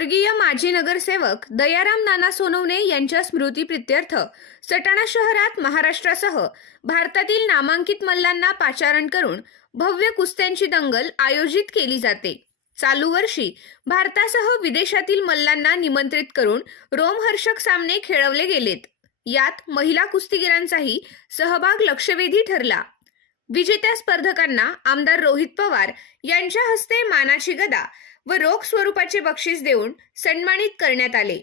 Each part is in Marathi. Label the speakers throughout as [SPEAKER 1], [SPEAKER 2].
[SPEAKER 1] स्वर्गीय माजी नगरसेवक दयाराम नाना सोनवणे यांच्या स्मृतीप्रित्यर्थ सटाणा शहरात महाराष्ट्रासह भारतातील नामांकित मल्लांना पाचारण करून भव्य कुस्त्यांची दंगल आयोजित केली जाते. चालू वर्षी भारतासह विदेशातील मल्लांना निमंत्रित करून रोमहर्षक सामने खेळवले गेलेत. यात महिला कुस्तीगीरांचाही सहभाग लक्षवेधी ठरला. विजेत्या स्पर्धकांना आमदार रोहित पवार यांच्या हस्ते मानाची गदा व रोख स्वरूपाचे बक्षीस देऊन सन्मानित करण्यात आले.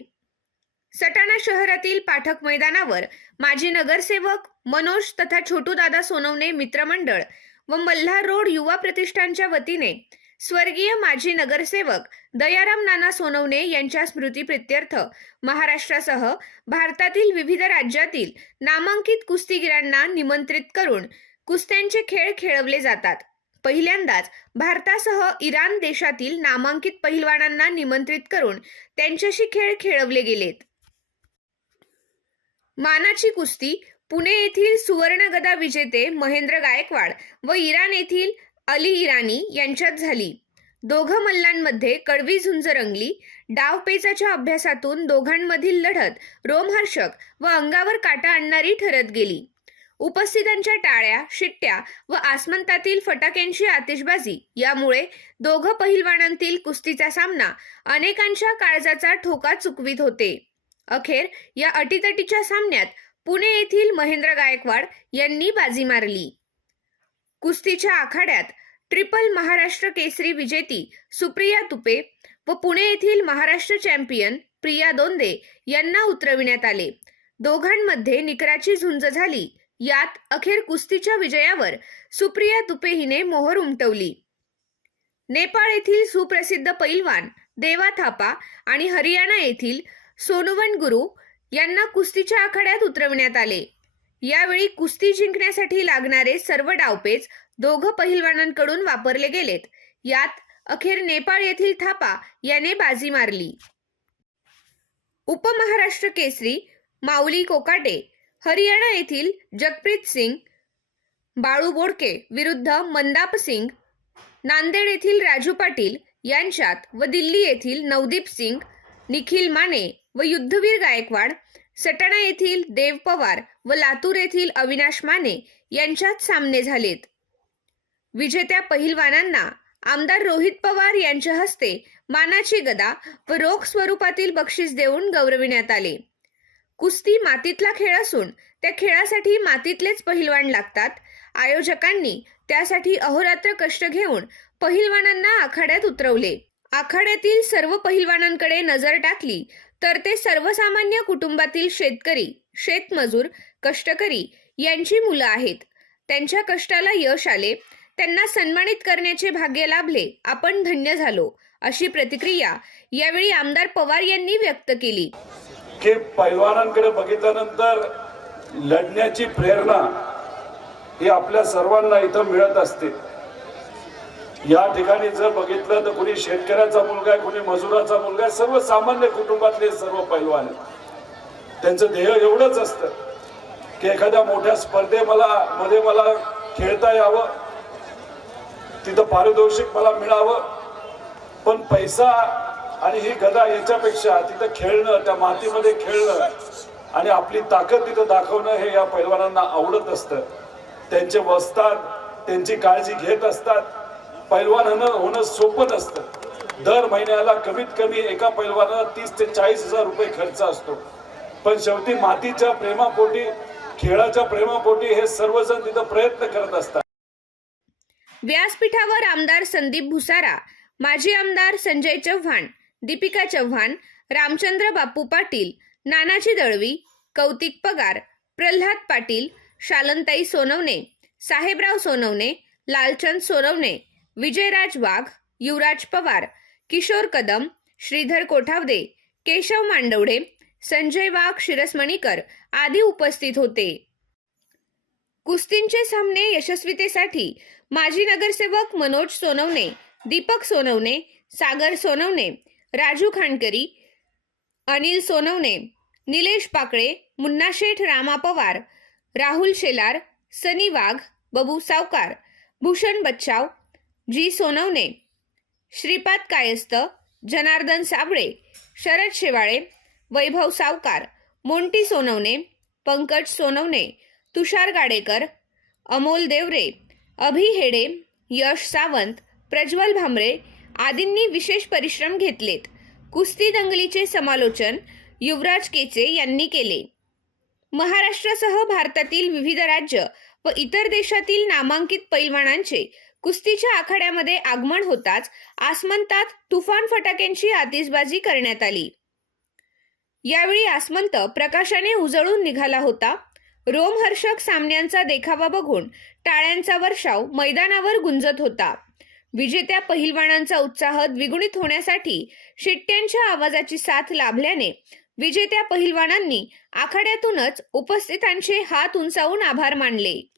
[SPEAKER 1] सटाणा शहरातील पाठक मैदानावर माजी नगरसेवक मनोज तथा छोटू दादा सोनवणे मित्रमंडळ व मल्हार रोड युवा प्रतिष्ठानच्या वतीने स्वर्गीय माजी नगरसेवक दयाराम नाना सोनवणे यांच्या स्मृतीप्रित्यर्थ महाराष्ट्रासह भारतातील विविध राज्यातील नामांकित कुस्तीगिरांना निमंत्रित करून कुस्त्यांचे खेळ खेळवले जातात. पहिल्यांदाच भारतासह इराण देशातील नामांकित पहिलवानांना निमंत्रित करून त्यांच्याशी खेळ खेळवले गेलेत. मानाची कुस्ती पुणे येथील सुवर्णगदा विजेते महेंद्र गायकवाड व इराण येथील अली इराणी यांच्यात झाली. दोघं मल्लांमध्ये कडवी झुंज रंगली डावपेचाच्या अभ्यासातून दोघांमधील लढत रोमहर्षक व अंगावर काटा आणणारी ठरत गेली. उपस्थितांच्या टाळ्या शिट्ट्या व आसमंतातील फटाक्यांची आतिषबाजी यामुळे दोघं पहिलवानांतील कुस्तीचा सामना अनेकांच्या काळजाचा ठोका चुकवीत होते. अखेर या अटीतटीच्या सामन्यात पुणे येथील महेंद्र गायकवाड यांनी बाजी मारली. कुस्तीच्या आखाड्यात ट्रिपल महाराष्ट्र केसरी विजेती सुप्रिया तुपे व पुणे येथील महाराष्ट्र चॅम्पियन प्रिया दोंदे यांना उतरविण्यात आले. दोघांमध्ये निकराची झुंज झाली. यात अखेर कुस्तीच्या विजयावर सुप्रिया तुपे हिने मोहर उमटवली. नेपाळ येथील सुप्रसिद्ध पैलवान देवा थापा आणि हरियाणा येथील सोनुवन गुरु यांना कुस्तीच्या आखाड्यात उतरवण्यात आले. यावेळी कुस्ती जिंकण्यासाठी लागणारे सर्व डावपेच दोघं पहिलवानांकडून वापरले गेलेत. यात अखेर नेपाळ येथील थापा याने बाजी मारली. उपमहाराष्ट्र केसरी माऊली कोकाटे हरियाणा येथील जगप्रीत सिंग बाळू बोडके विरुद्ध मंदाप सिंग नांदेड येथील राजू पाटील यांच्यात व दिल्ली येथील नवदीप सिंग निखिल माने व युद्धवीर गायकवाड सटाणा येथील देव पवार व लातूर येथील अविनाश माने यांच्यात सामने झालेत. विजेत्या पहिलवानांना आमदार रोहित पवार यांच्या हस्ते मानाची गदा व रोख स्वरूपातील बक्षीस देऊन गौरविण्यात आले. कुस्ती मातीतला खेळ असून त्या खेळासाठी मातीतलेच पहिलवान लागतात. आयोजकांनी त्यासाठी अहोरात्र कष्ट घेऊन पहिलवानांना आखाड्यात उतरवले. आखाड्यातील सर्व पहिलवानांकडे नजर टाकली तर ते सर्वसामान्य कुटुंबातील शेतकरी शेतमजूर कष्टकरी यांची मुलं आहेत. त्यांच्या कष्टाला यश आले त्यांना सन्मानित करण्याचे भाग्य लाभले आपण धन्य झालो अशी प्रतिक्रिया यावेळी आमदार पवार यांनी व्यक्त केली.
[SPEAKER 2] की पैलवानांकडे बघितल्यानंतर लढण्याची प्रेरणा ही आपल्या सर्वांना इथं मिळत असते. या ठिकाणी जर बघितलं तर कुणी शेतकऱ्याचा मुलगा आहे कुणी मजुराचा मुलगा आहे सर्व सामान्य कुटुंबातले सर्व पैलवान आहेत. त्यांचं ध्येय एवढंच असतं की एखाद्या मोठ्या स्पर्धे मला मध्ये मला खेळता यावं तिथं पारितोषिक मला मिळावं पण पैसा आणि ही गदा याच्यापेक्षा तिथं खेळणं त्या मातीमध्ये खेळणं आणि आपली ताकद तिथं दाखवणं हे या पैलवानांना आवडत असतं. त्यांचे वसतात त्यांची काळजी घेत असतात. पैलवान होणं होणं सोपं नसतं. दर महिन्याला कमीत कमी एका पैलवानाला तीस ते चाळीस हजार रुपये खर्च असतो. पण शेवटी मातीच्या प्रेमापोटी खेळाच्या प्रेमापोटी हे सर्वजण तिथं प्रयत्न करत असतात.
[SPEAKER 1] व्यासपीठावर आमदार संदीप भुसारा माजी आमदार संजय चव्हाण दीपिका चव्हाण रामचंद्र बापू पाटील नानाजी दळवी कौतिक पगार प्रल्हाद पाटील शालंताई सोनवणे साहेबराव सोनवणे लालचंद सोनवणे विजयराज वाघ युवराज पवार किशोर कदम श्रीधर कोठावदे केशव मांडवडे संजय वाघ शिरसमणीकर आदी उपस्थित होते. कुस्तींचे सामने यशस्वीतेसाठी माजी नगरसेवक मनोज सोनवणे दीपक सोनवणे सागर सोनवणे राजू खानकरी अनिल सोनवणे निलेश पाकळे मुन्ना शेठ रामा पवार राहुल शेलार सनी वाघ बबू सावकार भूषण बच्चाव जी सोनवणे श्रीपाद कायस्थ जनार्दन साबळे शरद शेवाळे वैभव सावकार मोंटी सोनवणे पंकज सोनवणे तुषार गाडेकर अमोल देवरे अभि हेडे यश सावंत प्रज्वल भांबरे आदींनी विशेष परिश्रम घेतलेत. कुस्ती दंगलीचे समालोचन युवराज केचे यांनी केले. महाराष्ट्रासह भारतातील विविध राज्य व इतर देशातील नामांकित पैलवानांचे कुस्तीच्या आखाड्यामध्ये आगमन होताच आसमंतात तुफान फटाक्यांची आतिषबाजी करण्यात आली. यावेळी आसमंत प्रकाशाने उजळून निघाला होता. रोमहर्षक सामन्यांचा देखावा बघून टाळ्यांचा वर्षाव मैदानावर गुंजत होता. विजेत्या पहिलवानांचा उत्साह द्विगुणित होण्यासाठी शिट्ट्यांच्या आवाजाची साथ लाभल्याने विजेत्या पहिलवानांनी आखाड्यातूनच उपस्थितांचे हात उंचावून आभार मानले.